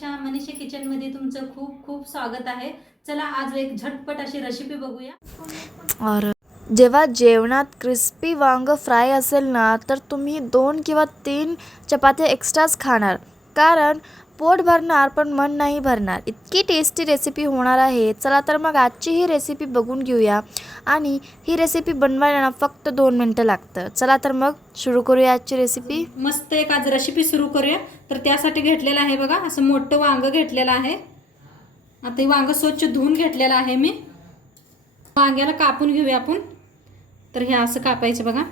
फॅमिलीमध्ये तुमचं खूप खूप स्वागत आहे. चला आज एक झटपट अशी रेसिपी बघूया. और जेव्हा जेवणात क्रिस्पी वांग फ्राय असेल ना तर तुम्ही दोन किंवा तीन चपात्या एक्स्ट्राच खाणार. कारण पोट भरणार पण मन नाही भरणार. इतकी टेस्टी रेसिपी होणार आहे. चला तर मग आजची ही रेसिपी बघून घेऊया. आणि ही रेसिपी बनवायला ना फक्त दोन मिनटं लागतं. चला तर मग सुरू करूया आजची रेसिपी मस्त एक आज रेसिपी सुरू करूया. तर त्यासाठी घेतलेलं आहे बघा असं मोठं वांगं घेतलेलं आहे. आता हे वांगं स्वच्छ धुवून घेतलेलं आहे मी. वांग्याला कापून घेऊया आपण. तर हे असं कापायचं बघा.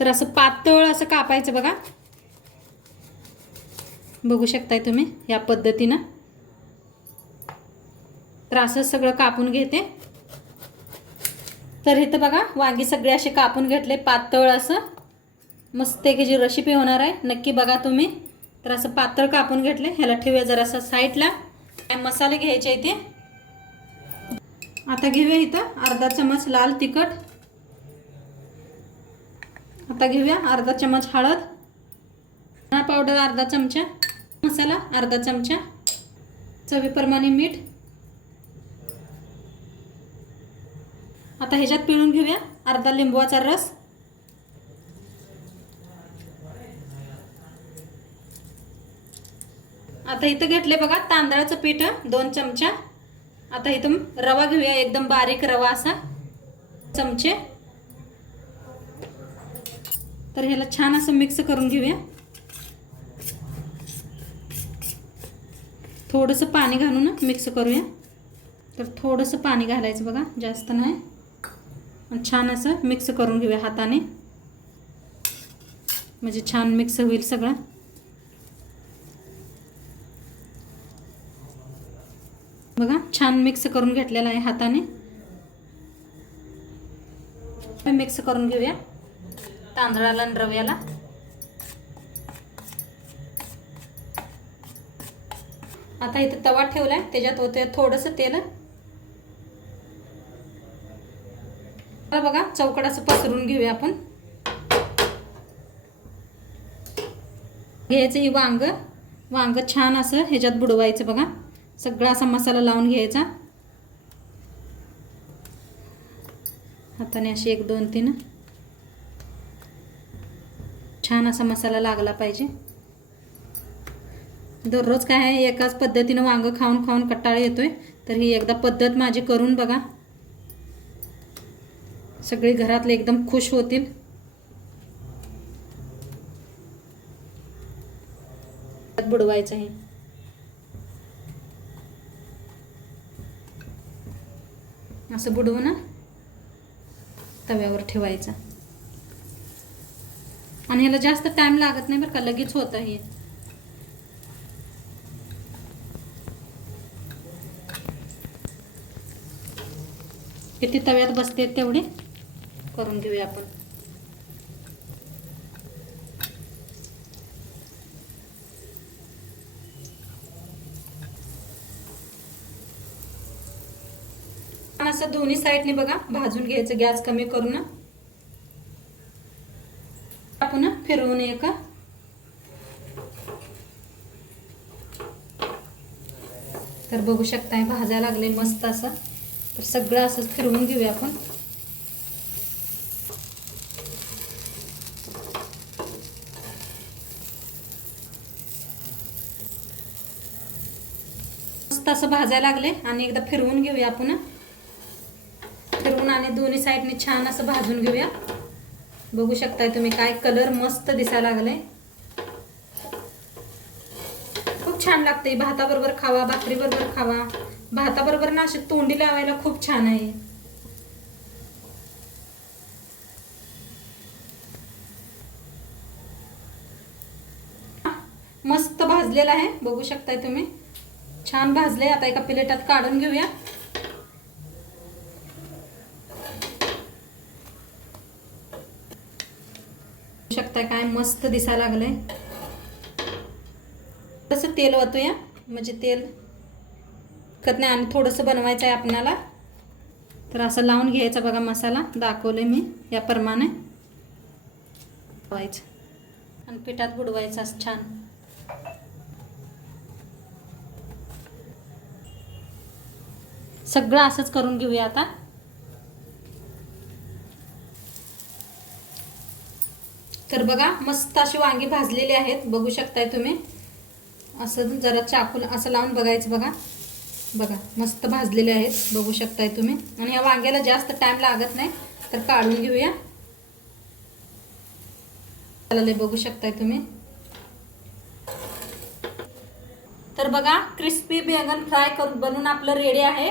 तर असं पातळ असं कापायचं बघा. बघू शकताय तुम्ही या पद्धतीनं. तर असं सगळं कापून घेते. तर इथं बघा वांगी सगळे असे कापून घेतले पातळ असं. मस्त एक जी रेसिपी होणार आहे. नक्की बघा तुम्ही. तर असं पातळ कापून घेतलं ह्याला ठेवूया जरासं साईडला काय मसाले घ्यायचे इथे आता घेऊया इथं अर्धा चमच लाल तिखट. आता घेऊया अर्धा चमच हळद. धना पावडर अर्धा चमचा. मसाला अर्धा चमचा. चवीप्रमाणे मीठ. आता ह्याच्यात पिळून घेऊया अर्धा लिंबवाचा रस. आता इथं घेतले बघा तांदळाचं पीठ दोन चमचा. आता इथं रवा घेऊया एकदम बारीक रवा असा. चमचे. तर ह्याला छान असं मिक्स करून घेऊया. थोडंसं पाणी घालून मिक्स करूया. तर थोडंसं पाणी घालायचं बघा जास्त नाही. छान असं मिक्स करून घेऊया हाताने. म्हणजे छान मिक्स होईल सगळं. बघा छान मिक्स करून घेतलेला आहे हाताने. मिक्स करून घेऊया. तांदळाला आणि रव्याला. आता इथं तवा ठेवलाय त्याच्यात होते थोडंसं तेल. बघा चौकट असं पसरून घेऊया आपण. घ्यायचं ही वांग. वांग छान असं ह्याच्यात बुडवायचं बघा. सगळा असा मसाला लावून घ्यायचा. हाताने अशी एक दोन तीन. छान असा मसाला लागला पाहिजे. दररोज काय आहे एकाच पद्धतीनं वांगं खाऊन खाऊन कट्टाळ येतोय. तर ही एकदा पद्धत माझी करून बघा. सगळी घरातले एकदम खुश होतील. बुडवायचं आहे. असं बुडवून तव्यावर ठेवायचा. आणि ह्याला जास्त टाइम लागत नाही बरं का लगेच होतं हे किती तव्यात बसते तेवढे? करून घेऊया आपण. असं दोन्ही साईडने बघा भाजून घ्यायचं गॅस कमी करून आपण फिरवून एक. तर बघू शकताय भाजायला लागले मस्त असं. तर सगळं असं फिरवून घेऊया आपण. मस्त असं भाजायला लागले आणि एकदा फिरवून घेऊया आपण. फिरवून आणि दोन्ही साईडने छान असं भाजून घेऊया. बघू शकताय तुम्ही काय कलर मस्त दिसायला लागले खूप छान लागते भाताबरोबर खावा भाकरीबरोबर खावा. भाताबरोबर ना अशी तोंडी लावायला खूप छान आहे. मस्त भाजलेला आहे. बघू शकताय तुम्ही. छान भाजले आता एका प्लेटात काढून घेऊया. बघता काय मस्त दिसायला लागलं आहे तसं तेल वाचूया म्हणजे तेल कत नाही आणि थोडंसं बनवायचं आहे आपणाला. तर असं लावून घ्यायचा बघा मसाला. दाखवले मी याप्रमाणे लावायचं आणि पिठात बुडवायचा छान. सगळं असंच करून घेऊया आता. तर बघा मस्त अशी वांगी भाजलेली आहेत. बघू शकताय तुम्ही. असं जरा चाकून असं लावून बघायचं बघा. बघा मस्त भाजलेले आहेत. बघू शकताय तुम्ही. आणि या वांग्याला जास्त टाइम लागत नाही तर काढून घेऊया. चालले बघू शकताय तुम्ही. तर बघा क्रिस्पी बेगन फ्राय करून बनवून आपलं रेडी आहे.